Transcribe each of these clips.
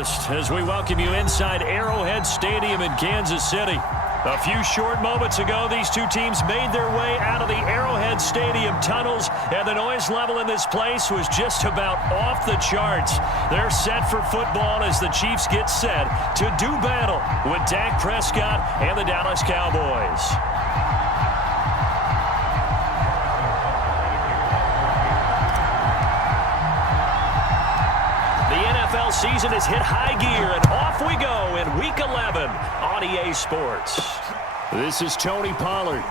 breakfast as we welcome you inside Arrowhead Stadium in Kansas City. A few short moments ago, these two teams made their way out of the Arrowhead Stadium tunnels, and the noise level in this place was just about off the charts. They're set for football as the Chiefs get set to do battle with Dak Prescott and the Dallas Cowboys. NFL season has hit high gear, and off we go in Week 11 on EA Sports. This is Tony Pollard.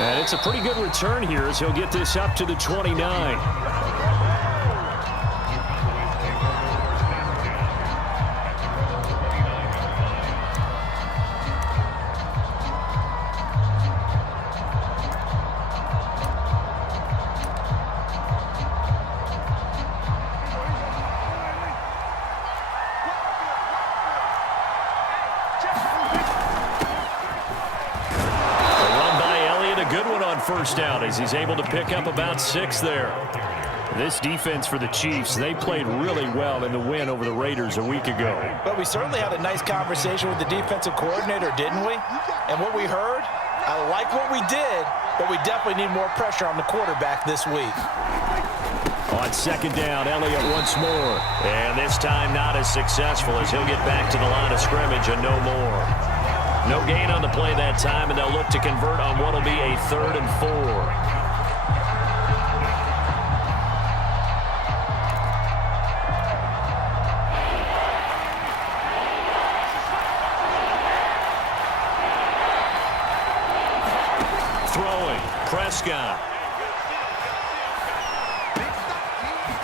And it's a pretty good return here as he'll get this up to the 29. First down as he's able to pick up about 6 there. This defense for the Chiefs, they played really well in the win over the Raiders a week ago. But we certainly had a nice conversation with the defensive coordinator, didn't we? And what we heard, I like what we did, but we definitely need more pressure on the quarterback this week. On second down, Elliott once more. And this time not as successful as he'll get back to the line of scrimmage and no more. No gain on the play that time, and they'll look to convert on what will be a 3rd and 4. Throwing, Prescott.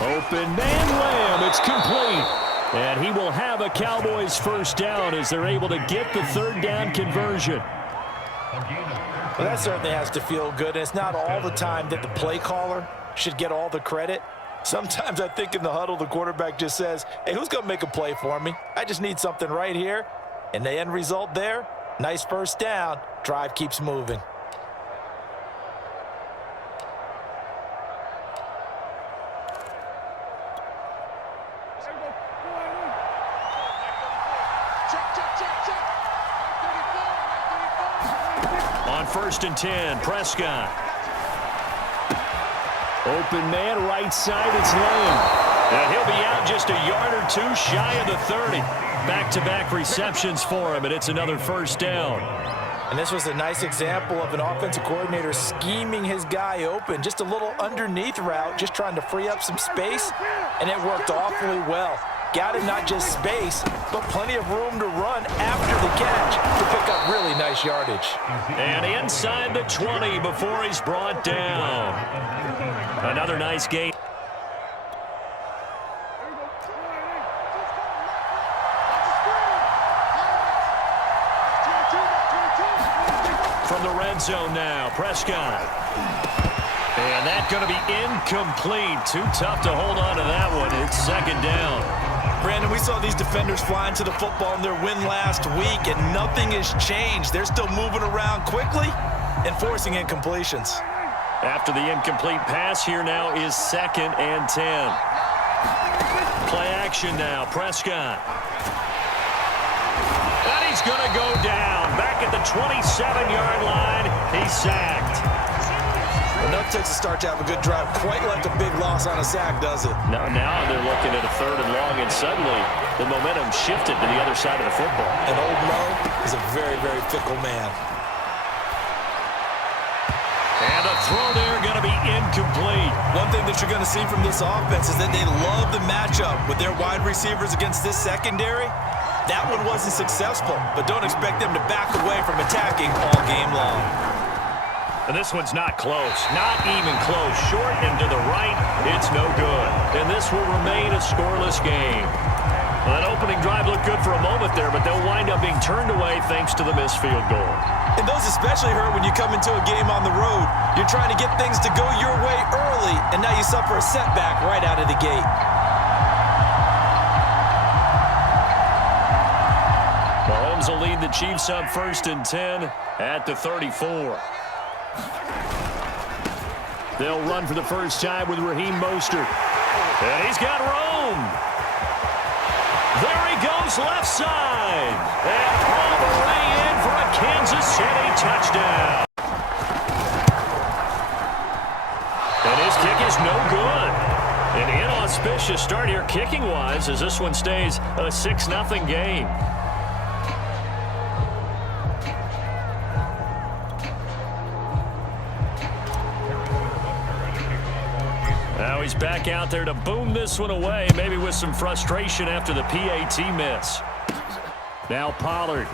Open man, Lamb, it's complete. And he will have a Cowboys first down as they're able to get the 3rd down conversion. Well, that certainly has to feel good. And it's not all the time that the play caller should get all the credit. Sometimes I think in the huddle, the quarterback just says, hey, who's going to make a play for me? I just need something right here. And the end result there, nice first down. Drive keeps moving. On 1st and 10, Prescott. Open man, right side, it's Lamb. And he'll be out just a yard or 2 shy of the 30. Back-to-back receptions for him, and it's another first down. And this was a nice example of an offensive coordinator scheming his guy open. Just a little underneath route, just trying to free up some space, and it worked awfully well. Got him not just space, but plenty of room to run after the catch to pick up really nice yardage. And inside the 20 before he's brought down. Another nice game. From the red zone now, Prescott. And that's going to be incomplete. Too tough to hold on to that one. It's 2nd down. Brandon, we saw these defenders fly into the football in their win last week, and nothing has changed. They're still moving around quickly and forcing incompletions. After the incomplete pass, here now is 2nd and 10. Play action now, Prescott. And he's going to go down. Back at the 27-yard line, he's sacked. Enough takes a start to have a good drive. Quite like a big loss on a sack, does it? Now they're looking at a 3rd and long, and suddenly the momentum shifted to the other side of the football. And old Mo is a very, very fickle man. And a throw there going to be incomplete. One thing that you're going to see from this offense is that they love the matchup with their wide receivers against this secondary. That one wasn't successful, but don't expect them to back away from attacking all game long. And this one's not close. Not even close. Short and to the right, it's no good. And this will remain a scoreless game. Well, that opening drive looked good for a moment there, but they'll wind up being turned away thanks to the missed field goal. And those especially hurt when you come into a game on the road. You're trying to get things to go your way early, and now you suffer a setback right out of the gate. Mahomes will lead the Chiefs up 1st and 10 at the 34. They'll run for the first time with Raheem Mostert. And he's got room. goes left side. And all the way in for a Kansas City touchdown. And his kick is no good. An inauspicious start here kicking-wise as this one stays a 6-0 game. Now he's back out there to boom this one away, maybe with some frustration after the PAT miss. Now Pollard.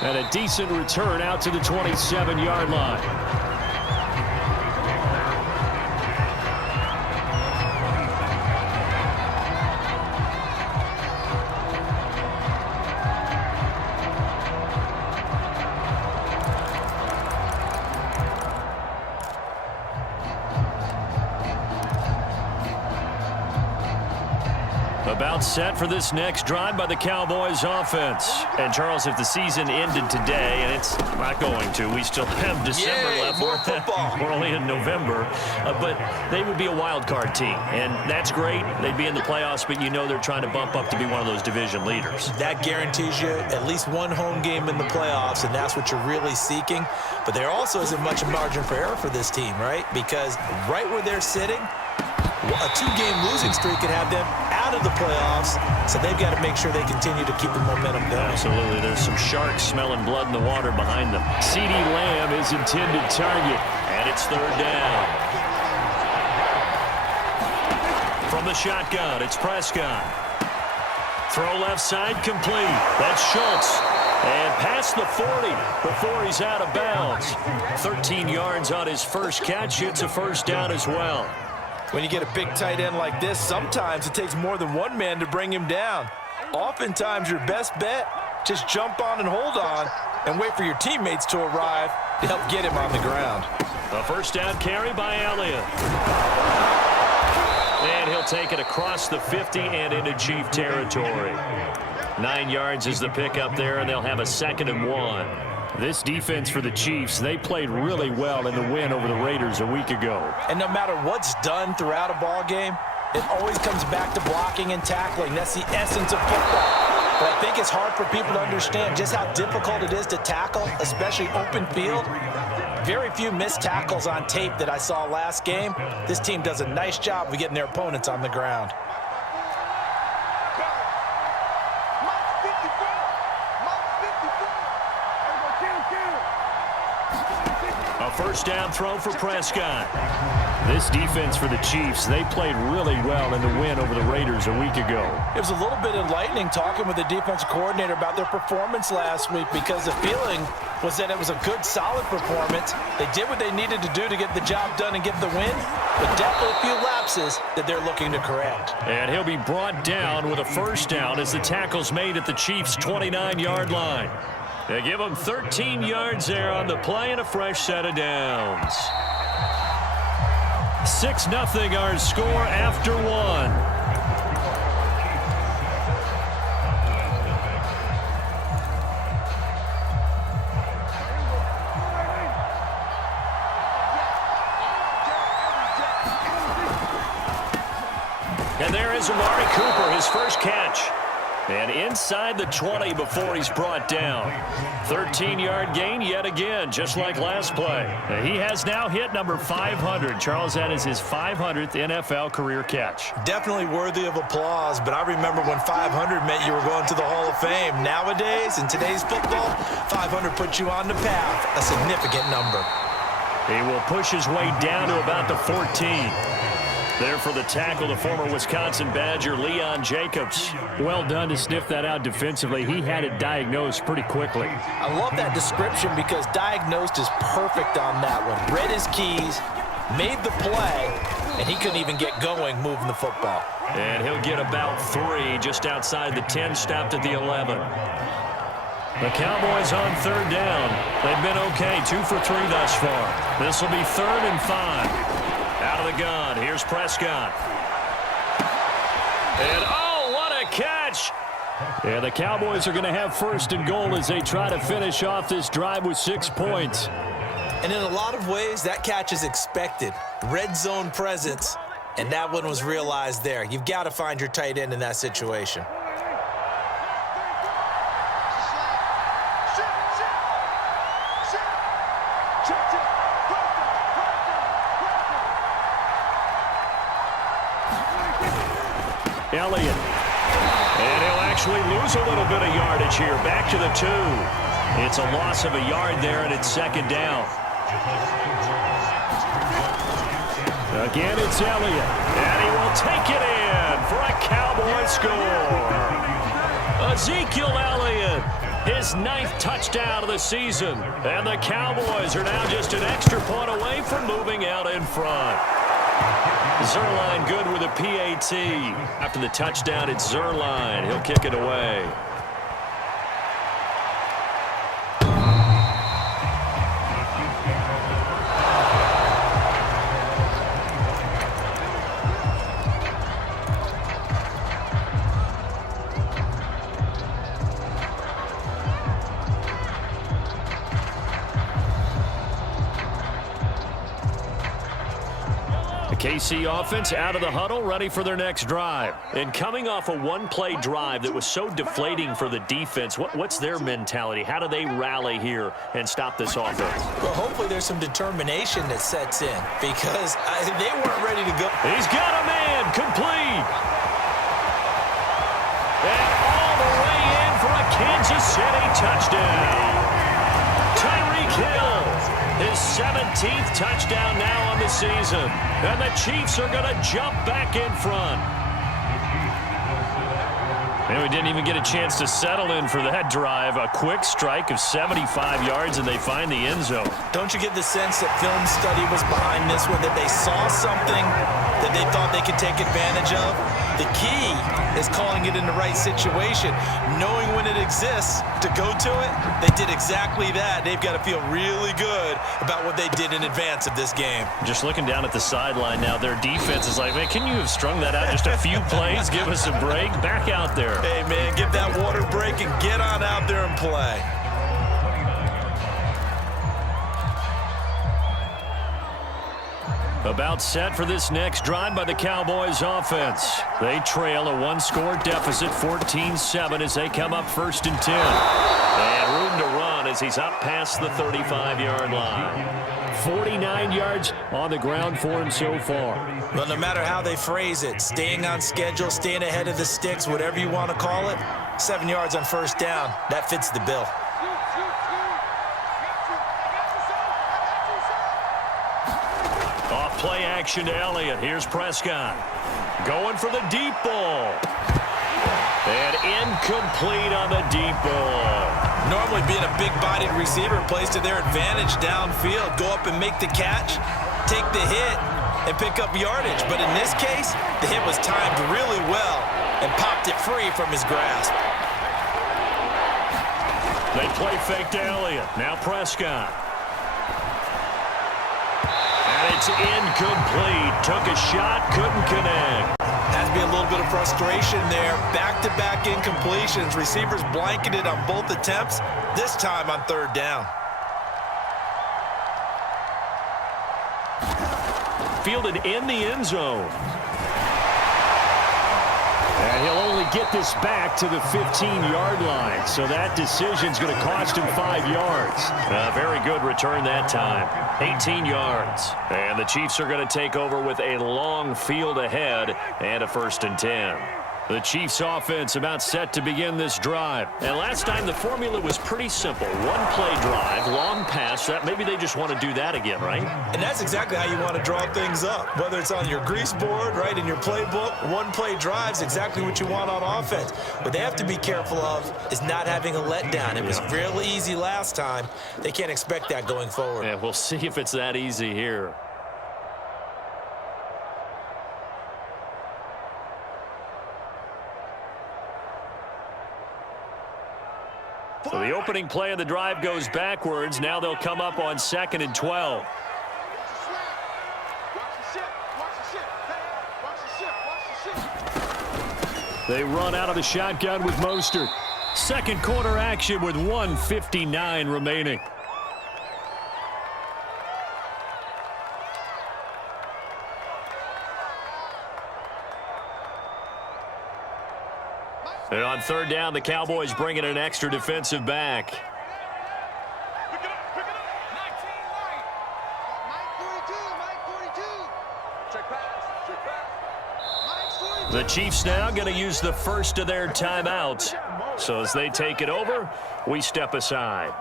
And a decent return out to the 27-yard line. About set for this next drive by the Cowboys offense. And Charles, if the season ended today, and it's not going to, we still have December left. More football. We're only in November, but they would be a wild card team, and that's great. They'd be in the playoffs, but you know they're trying to bump up to be one of those division leaders. That guarantees you at least one home game in the playoffs, and that's what you're really seeking. But there also isn't much margin for error for this team, right? Because right where they're sitting, a 2-game losing streak could have them out of the playoffs, so they've got to make sure they continue to keep the momentum going. Absolutely. There's some sharks smelling blood in the water behind them. CeeDee Lamb is intended target, and it's third down. From the shotgun, it's Prescott. Throw left side complete. That's Schultz. And past the 40 before he's out of bounds. 13 yards on his first catch. It's a first down as well. When you get a big tight end like this, sometimes it takes more than one man to bring him down. Oftentimes, your best bet, just jump on and hold on and wait for your teammates to arrive to help get him on the ground. A first down carry by Elliott. And he'll take it across the 50 and into Chief territory. 9 yards is the pickup there, and they'll have a 2nd and 1. This defense for the Chiefs, they played really well in the win over the Raiders a week ago. And no matter what's done throughout a ball game, it always comes back to blocking and tackling. That's the essence of football. But I think it's hard for people to understand just how difficult it is to tackle, especially open field. Very few missed tackles on tape that I saw last game. This team does a nice job of getting their opponents on the ground. First down throw for Prescott. This defense for the Chiefs, they played really well in the win over the Raiders a week ago. It was a little bit enlightening talking with the defensive coordinator about their performance last week because the feeling was that it was a good, solid performance. They did what they needed to do to get the job done and get the win, but definitely a few lapses that they're looking to correct. And he'll be brought down with a first down as the tackle's made at the Chiefs' 29-yard line. They give them 13 yards there on the play and a fresh set of downs. 6-0 our score after 1. And there is Amari Cooper, his first catch. And inside the 20 before he's brought down. 13-yard gain yet again, just like last play. He has now hit number 500. Charles, that is his 500th NFL career catch. Definitely worthy of applause, but I remember when 500 meant you were going to the Hall of Fame. Nowadays, in today's football, 500 puts you on the path, a significant number. He will push his way down to about the 14. There for the tackle, the former Wisconsin Badger, Leon Jacobs. Well done to sniff that out defensively. He had it diagnosed pretty quickly. I love that description because diagnosed is perfect on that one. Read his keys, made the play, and he couldn't even get going moving the football. And he'll get about 3 just outside the 10, stopped at the 11. The Cowboys on third down. They've been okay, 2 for 3 thus far. This will be 3rd and 5. Out of the gun, here's Prescott. And oh, what a catch! And the Cowboys are going to have 1st and goal as they try to finish off this drive with 6 points. And in a lot of ways, that catch is expected. Red zone presence. And that one was realized there. You've got to find your tight end in that situation. Elliott. And he'll actually lose a little bit of yardage here. Back to the 2. It's a loss of a yard there, and it's second down. Again, it's Elliott. And he will take it in for a Cowboy score. Ezekiel Elliott, his 9th touchdown of the season. And the Cowboys are now just an extra point away from moving out in front. Zerline good with a PAT. After the touchdown, it's Zerline. He'll kick it away. KC offense out of the huddle, ready for their next drive. And coming off a one-play drive that was so deflating for the defense, what's their mentality? How do they rally here and stop this offense? Well, hopefully there's some determination that sets in because they weren't ready to go. He's got a man, complete. And all the way in for a Kansas City touchdown. Tyreek Hill, his 17th touchdown now on the season. And the Chiefs are going to jump back in front. And we didn't even get a chance to settle in for that drive. A quick strike of 75 yards, and they find the end zone. Don't you get the sense that film study was behind this one, that they saw something that they thought they could take advantage of? The key is calling it in the right situation, knowing when it exists to go to it. They did exactly that. They've got to feel really good about what they did in advance of this game. Just looking down at the sideline now, their defense is like, man, can you have strung that out just a few plays? Give us a break. Back out there. Hey, man, give that water break and get on out there and play. About set for this next drive by the Cowboys offense. They trail a one-score deficit, 14-7, as they come up 1st and 10. And room to run as he's up past the 35-yard line. 49 yards on the ground for him so far. Well, no matter how they phrase it, staying on schedule, staying ahead of the sticks, whatever you want to call it, 7 yards on 1st down, that fits the bill. Play action to Elliott. Here's Prescott. Going for the deep ball. And incomplete on the deep ball. Normally being a big-bodied receiver plays to their advantage downfield. Go up and make the catch, take the hit, and pick up yardage. But in this case, the hit was timed really well and popped it free from his grasp. They play fake to Elliott. Now Prescott. It's incomplete. Took a shot, couldn't connect. Has to be a little bit of frustration there. Back-to-back incompletions. Receivers blanketed on both attempts, this time on 3rd down. Fielded in the end zone. And he'll only get this back to the 15-yard line. So that decision's going to cost him 5 yards. A very good return that time. 18 yards. And the Chiefs are going to take over with a long field ahead and a 1st and 10. The Chiefs offense about set to begin this drive. And last time the formula was pretty simple. One play drive, long pass. That maybe they just want to do that again, right? And that's exactly how you want to draw things up. Whether it's on your grease board, right, in your playbook, one play drive's exactly what you want on offense. What they have to be careful of is not having a letdown. It was real easy last time. They can't expect that going forward. Yeah, we'll see if it's that easy here. So the opening play of the drive goes backwards. Now they'll come up on 2nd and 12. They run out of the shotgun with Mostert. Second quarter action with 1:59 remaining. And on third down, the Cowboys bring in an extra defensive back. The Chiefs now going to use the first of their timeouts. So as they take it over, we step aside.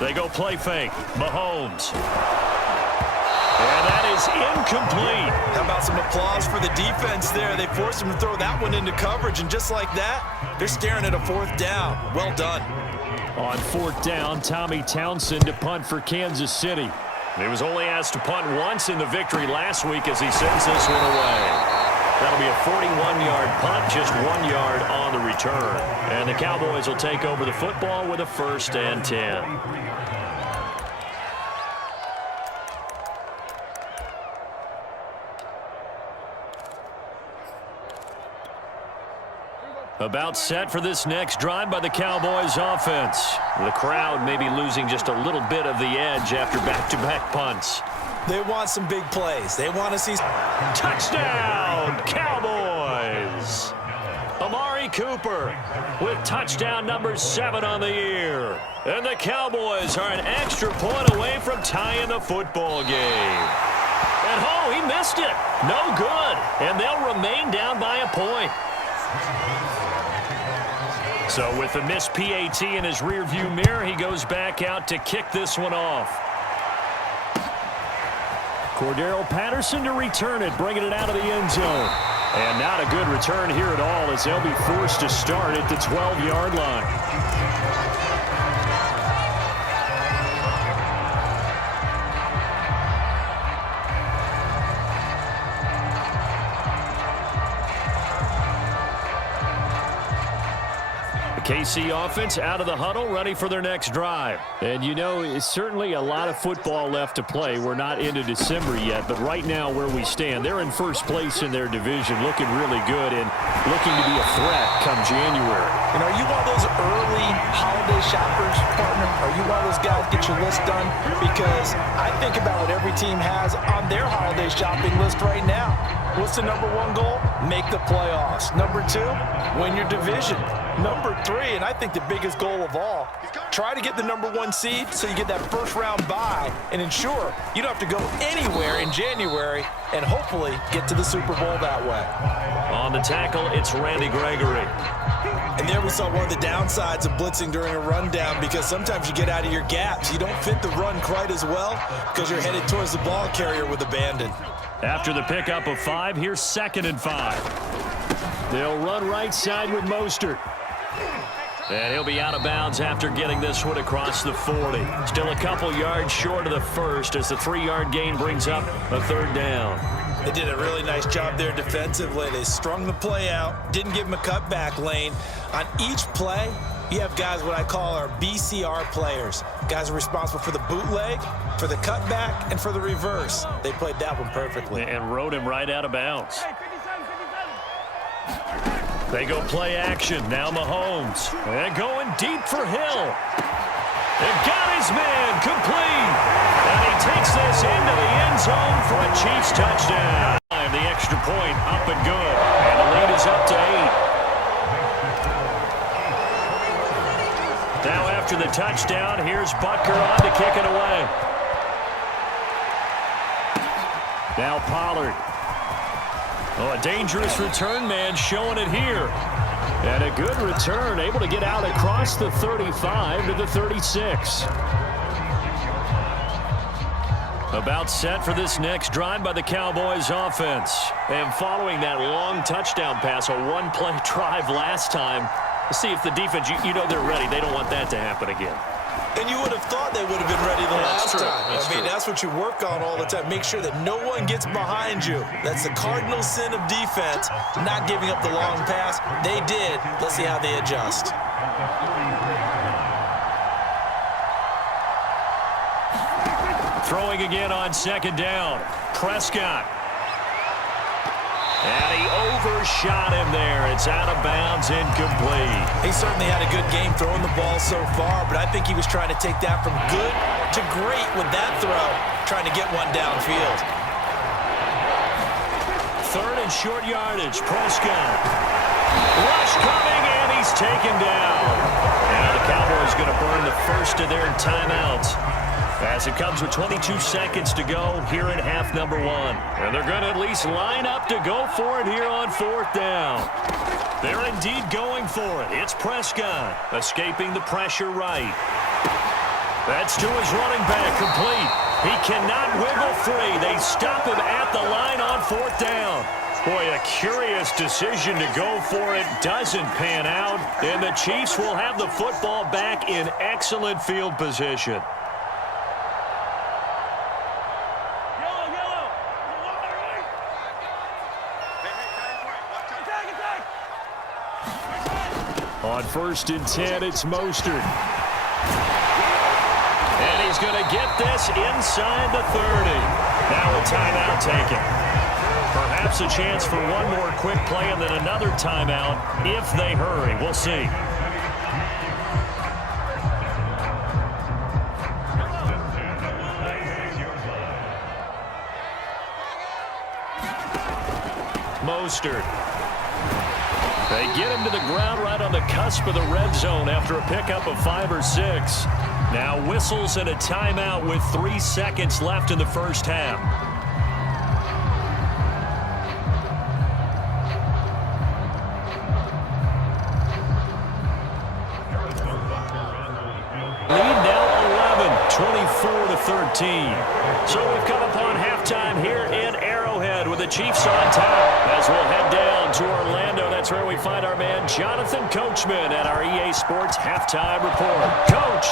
They go play fake. Mahomes. And that is incomplete. How about some applause for the defense there? They forced him to throw that one into coverage, and just like that, they're staring at a fourth down. Well done. On fourth down, Tommy Townsend to punt for Kansas City. He was only asked to punt once in the victory last week as he sends this one away. That'll be a 41-yard punt, just 1 yard on the return. And the Cowboys will take over the football with a 1st and 10. About set for this next drive by the Cowboys offense. The crowd may be losing just a little bit of the edge after back-to-back punts. They want some big plays. They want to see... Touchdown, Cowboys! Amari Cooper with touchdown number 7 on the year. And the Cowboys are an extra point away from tying the football game. And oh, he missed it. No good. And they'll remain down by a point. So with the missed PAT in his rearview mirror, he goes back out to kick this one off. Cordero Patterson to return it, bringing it out of the end zone. And not a good return here at all as they'll be forced to start at the 12-yard line. KC offense out of the huddle, ready for their next drive. And you know, it's certainly a lot of football left to play. We're not into December yet, but right now where we stand, they're in first place in their division, looking really good and looking to be a threat come January. And are you one of those early holiday shoppers, partner? Are you one of those guys get your list done? Because I think about what every team has on their holiday shopping list right now. What's the number 1 goal? Make the playoffs. Number 2, win your division. Number 3, and I think the biggest goal of all, try to get the number 1 seed so you get that first round bye and ensure you don't have to go anywhere in January and hopefully get to the Super Bowl that way. On the tackle, it's Randy Gregory. And there we saw one of the downsides of blitzing during a rundown because sometimes you get out of your gaps. You don't fit the run quite as well because you're headed towards the ball carrier with abandon. After the pickup of 5, here's 2nd and 5. They'll run right side with Mostert. And he'll be out of bounds after getting this one across the 40. Still a couple yards short of the first as the 3-yard gain brings up a 3rd down. They did a really nice job there defensively. They strung the play out, didn't give him a cutback lane. On each play, you have guys what I call our BCR players. Guys are responsible for the bootleg, for the cutback, and for the reverse. They played that one perfectly. And rode him right out of bounds. They go play action. Now Mahomes. And going deep for Hill. And got his man complete. And he takes this into the end zone for a Chiefs touchdown. The extra point up and good. And the lead is up to 8. Now after the touchdown, here's Butker on to kick it away. Now Pollard. Oh, a dangerous return man showing it here. And a good return, able to get out across the 35 to the 36. About set for this next drive by the Cowboys offense. And following that long touchdown pass, a 1-play drive last time, let's see if the defense, you know they're ready. They don't want that to happen again. And you would have thought they would have been ready the last time. That's what you work on all the time. Make sure that no one gets behind you. That's the cardinal sin of defense, not giving up the long pass. They did. Let's see how they adjust. Throwing again on second down. Prescott. And he overshot him there. It's out of bounds, incomplete. He certainly had a good game throwing the ball so far, but I think he was trying to take that from good to great with that throw, trying to get one downfield. Third and short yardage. Prescott. Rush coming, and he's taken down. Now the Cowboys going to burn the first of their timeouts, as it comes with 22 seconds to go here in half number one. And they're going to at least line up to go for it here on fourth down. They're indeed going for it. It's Prescott escaping the pressure right. That's to his running back, complete. He cannot wiggle free. They stop him at the line on fourth down. Boy, a curious decision to go for it doesn't pan out, and the Chiefs will have the football back in excellent field position. On 1st and 10, it's Mostert. And he's going to get this inside the 30. Now a timeout taken. Perhaps a chance for one more quick play and then another timeout if they hurry. We'll see. Mostert. They get him to the ground right on the cusp of the red zone after a pickup of 5 or 6. Now whistles and a timeout with 3 seconds left in the first half. Lead now 11, 24-13. So we've come upon halftime here in Arrowhead with the Chiefs on top. As we'll head down to Orlando, that's where we find our man Jonathan Coachman at our EA Sports Halftime Report. Coach.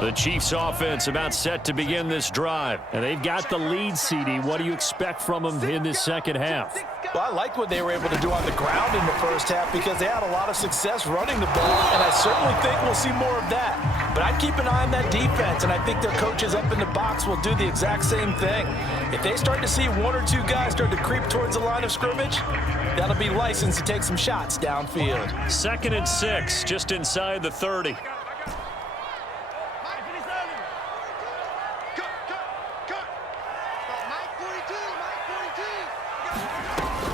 The Chiefs offense about set to begin this drive. And they've got the lead, CD. What do you expect from them in this second half? Well, I like what they were able to do on the ground in the first half because they had a lot of success running the ball, and I certainly think we'll see more of that. But I'd keep an eye on that defense, and I think their coaches up in the box will do the exact same thing. If they start to see 1 or 2 guys start to creep towards the line of scrimmage, that'll be licensed to take some shots downfield. 2nd and 6, just inside the 30.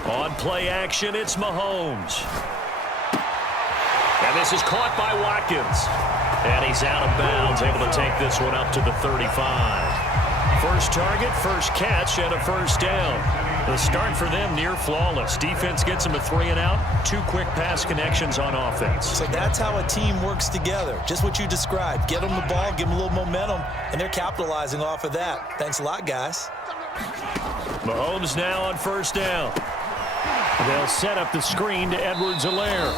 On play action, it's Mahomes. And this is caught by Watkins. And he's out of bounds, able to take this one up to the 35. First target, first catch, and a first down. The start for them near flawless. Defense gets them a 3 and out. 2 quick pass connections on offense. So that's how a team works together. Just what you described. Get them the ball, give them a little momentum, and they're capitalizing off of that. Thanks a lot, guys. Mahomes now on first down. They'll set up the screen to Edwards-Helaire.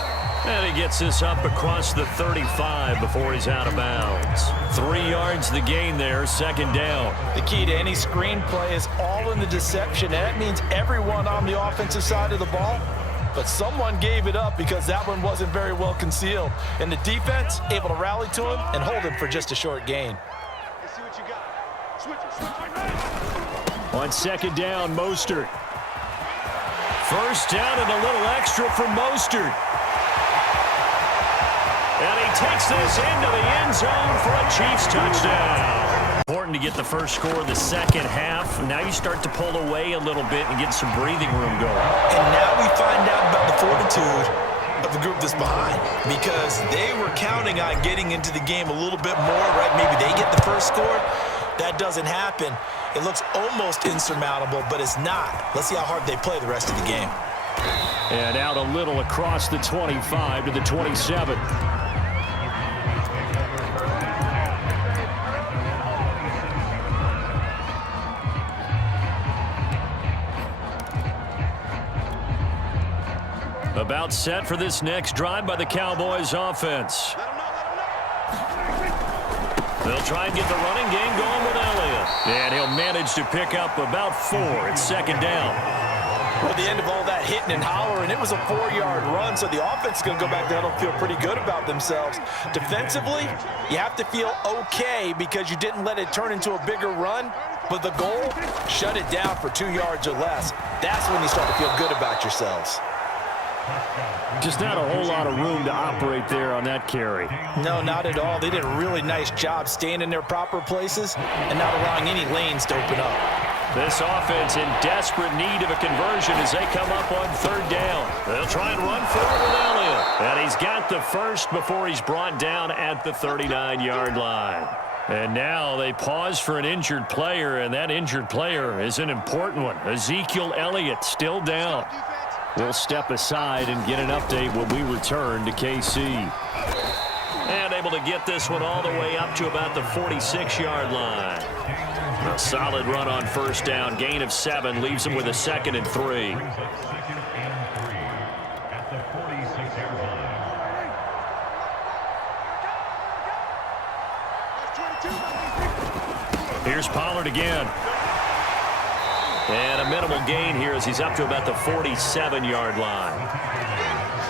And he gets this up across the 35 before he's out of bounds. 3 yards the gain there, second down. The key to any screen play is all in the deception, and that means everyone on the offensive side of the ball. But someone gave it up because that one wasn't very well concealed. And the defense able to rally to him and hold him for just a short gain. Let's see what you got. Switch it. On second down, Mostert. First down and a little extra for Mostert. And he takes this into the end zone for a Chiefs touchdown. Important to get the first score of the second half. Now you start to pull away a little bit and get some breathing room going. And now we find out about the fortitude of the group that's behind, because they were counting on getting into the game a little bit more, right? Maybe they get the first score. That doesn't happen. It looks almost insurmountable, but it's not. Let's see how hard they play the rest of the game. And out a little across the 25 to the 27. About set for this next drive by the Cowboys offense. They'll try and get the running game going with Elliott. And he'll manage to pick up about 4 at second down. Well, the end of all that hitting and hollering, it was a 4-yard run, so the offense is going to go back there and feel pretty good about themselves. Defensively, you have to feel okay because you didn't let it turn into a bigger run, but the goal, shut it down for 2 yards or less. That's when you start to feel good about yourselves. Just not a whole lot of room to operate there on that carry. No, not at all. They did a really nice job staying in their proper places and not allowing any lanes to open up. This offense in desperate need of a conversion as they come up on third down. They'll try and run forward with Elliott. And he's got the first before he's brought down at the 39-yard line. And now they pause for an injured player, and that injured player is an important one. Ezekiel Elliott still down. We'll step aside and get an update when we return to KC. And able to get this one all the way up to about the 46-yard line. A solid run on first down. Gain of 7 leaves him with a 2nd and 3. Here's Pollard again. And a minimal gain here as he's up to about the 47-yard line.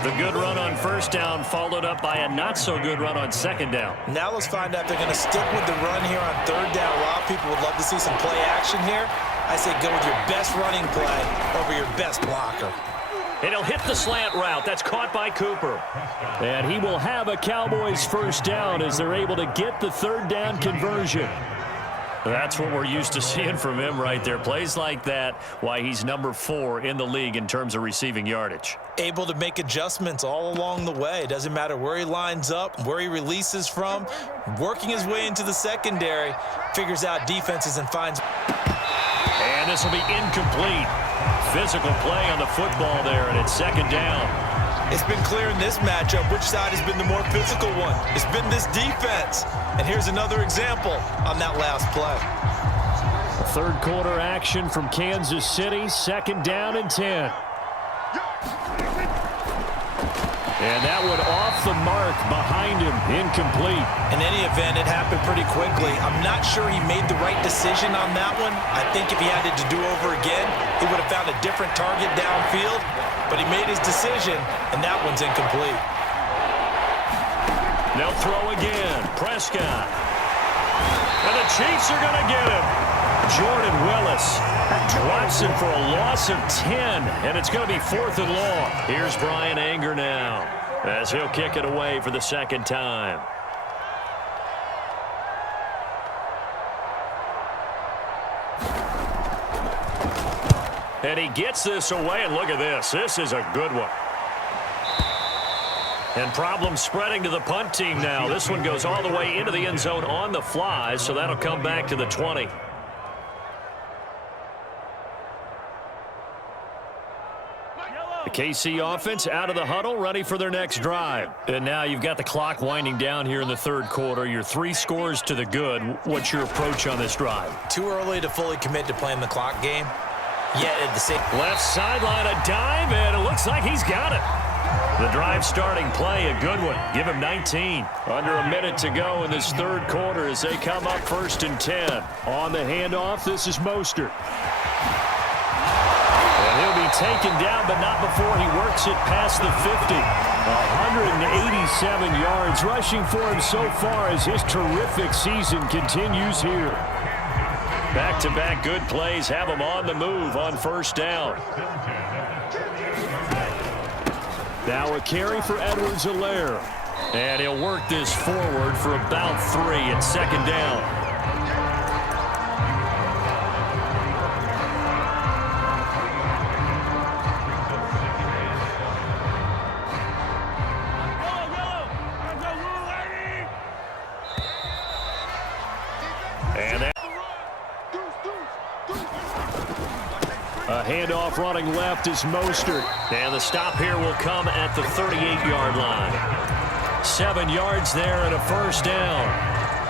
The good run on first down followed up by a not-so-good run on second down. Now let's find out if they're going to stick with the run here on third down. A lot of people would love to see some play action here. I say go with your best running play over your best blocker. And he'll hit the slant route. That's caught by Cooper. And he will have a Cowboys first down as they're able to get the third down conversion. That's what we're used to seeing from him right there. Plays like that, why he's number 4 in the league in terms of receiving yardage. Able to make adjustments all along the way. Doesn't matter where he lines up, where he releases from. Working his way into the secondary. Figures out defenses and finds. And this will be incomplete. Physical play on the football there, and it's second down. It's been clear in this matchup which side has been the more physical one. It's been this defense. And here's another example on that last play. Third quarter action from Kansas City. Second down and 10. And that one off the mark behind him. Incomplete. In any event, it happened pretty quickly. I'm not sure he made the right decision on that one. I think if he had it to do over again, he would have found a different target downfield. But he made his decision, and that one's incomplete. They'll throw again. Prescott. And the Chiefs are going to get him. Jordan Willis drops him for a loss of 10, and it's going to be 4th and long. Here's Brian Anger now as he'll kick it away for the second time. And he gets this away, and look at this. This is a good one. And problems spreading to the punt team now. This one goes all the way into the end zone on the fly, so that'll come back to the 20. The KC offense out of the huddle, ready for their next drive. And now you've got the clock winding down here in the third quarter. Your 3 scores to the good. What's your approach on this drive? Too early to fully commit to playing the clock game. Yet at the same left sideline, a dive, and it looks like he's got it. The drive starting play, a good one. Give him 19. Under a minute to go in this third quarter as they come up 1st and 10. On the handoff, this is Mostert. And he'll be taken down, but not before he works it past the 50. 187 yards rushing for him so far as his terrific season continues here. Back-to-back good plays have him on the move on first down. Now a carry for Edwards-Helaire. And he'll work this forward for about 3 at second down. A handoff running left is Mostert. And the stop here will come at the 38-yard line. 7 yards there and a first down.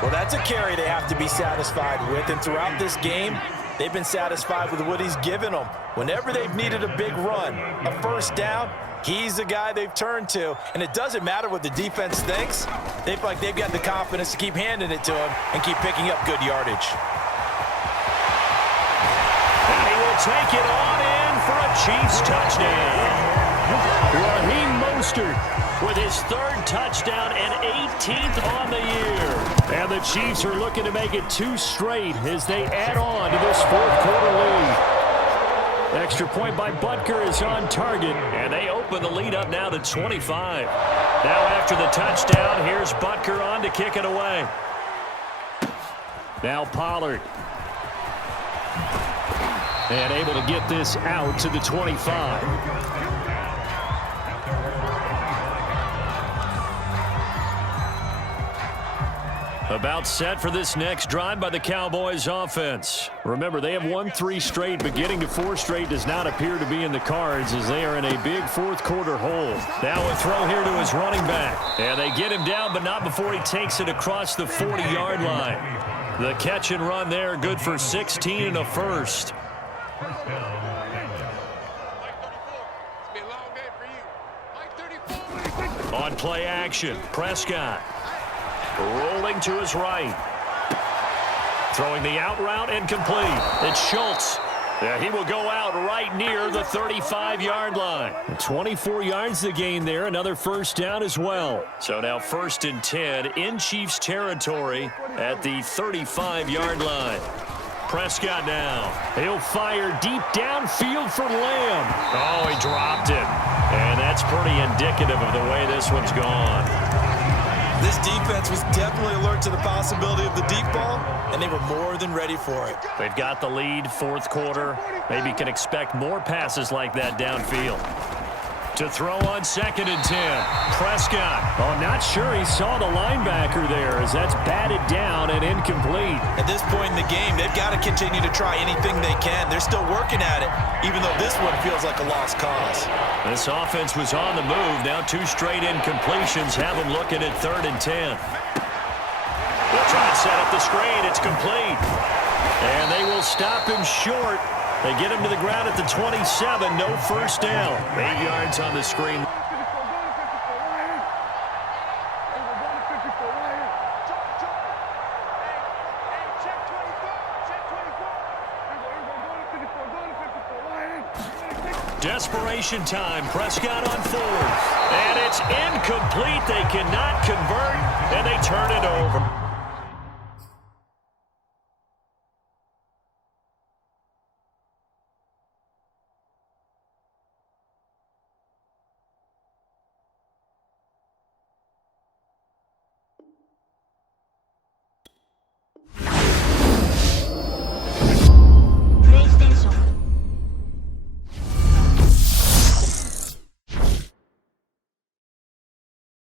Well, that's a carry they have to be satisfied with. And throughout this game, they've been satisfied with what he's given them. Whenever they've needed a big run, a first down, He's the guy they've turned to, and it doesn't matter what the defense thinks. They feel like they've got the confidence to keep handing it to him and keep picking up good yardage. And he will take it on in for a Chiefs touchdown. Raheem Mostert with his third touchdown and 18th on the year. And the Chiefs are looking to make it 2 straight as they add on to this fourth-quarter lead. Extra point by Butker is on target, and they open the lead up now to 25. Now after the touchdown, here's Butker on to kick it away. Now Pollard. And able to get this out to the 25. About set for this next drive by the Cowboys offense. Remember, they have won 3 straight, but getting to 4 straight does not appear to be in the cards as they are in a big fourth-quarter hole. Now a throw here to his running back. And they get him down, but not before he takes it across the 40-yard line. The catch and run there, good for 16 and a first. On play action, Prescott. Rolling to his right. Throwing the out route and complete. It's Schultz. Yeah, he will go out right near the 35-yard line. 24 yards to gain there. Another first down as well. So now 1st and 10 in Chiefs territory at the 35-yard line. Prescott now. He'll fire deep downfield for Lamb. Oh, he dropped it. And that's pretty indicative of the way this one's gone. This defense was definitely alert to the possibility of the deep ball, and they were more than ready for it. They've got the lead, fourth quarter. Maybe can expect more passes like that downfield. To throw on 2nd and 10. Prescott. Oh, not sure he saw the linebacker there as that's batted down and incomplete. At this point in the game, they've got to continue to try anything they can. They're still working at it, even though this one feels like a lost cause. This offense was on the move. Now 2 straight incompletions have them looking at 3rd and 10. They'll try and set up the screen. It's complete. And they will stop him short. They get him to the ground at the 27. No first down. 8 yards on the screen. Desperation time. Prescott on 4th. And it's incomplete. They cannot convert, and they turn it over.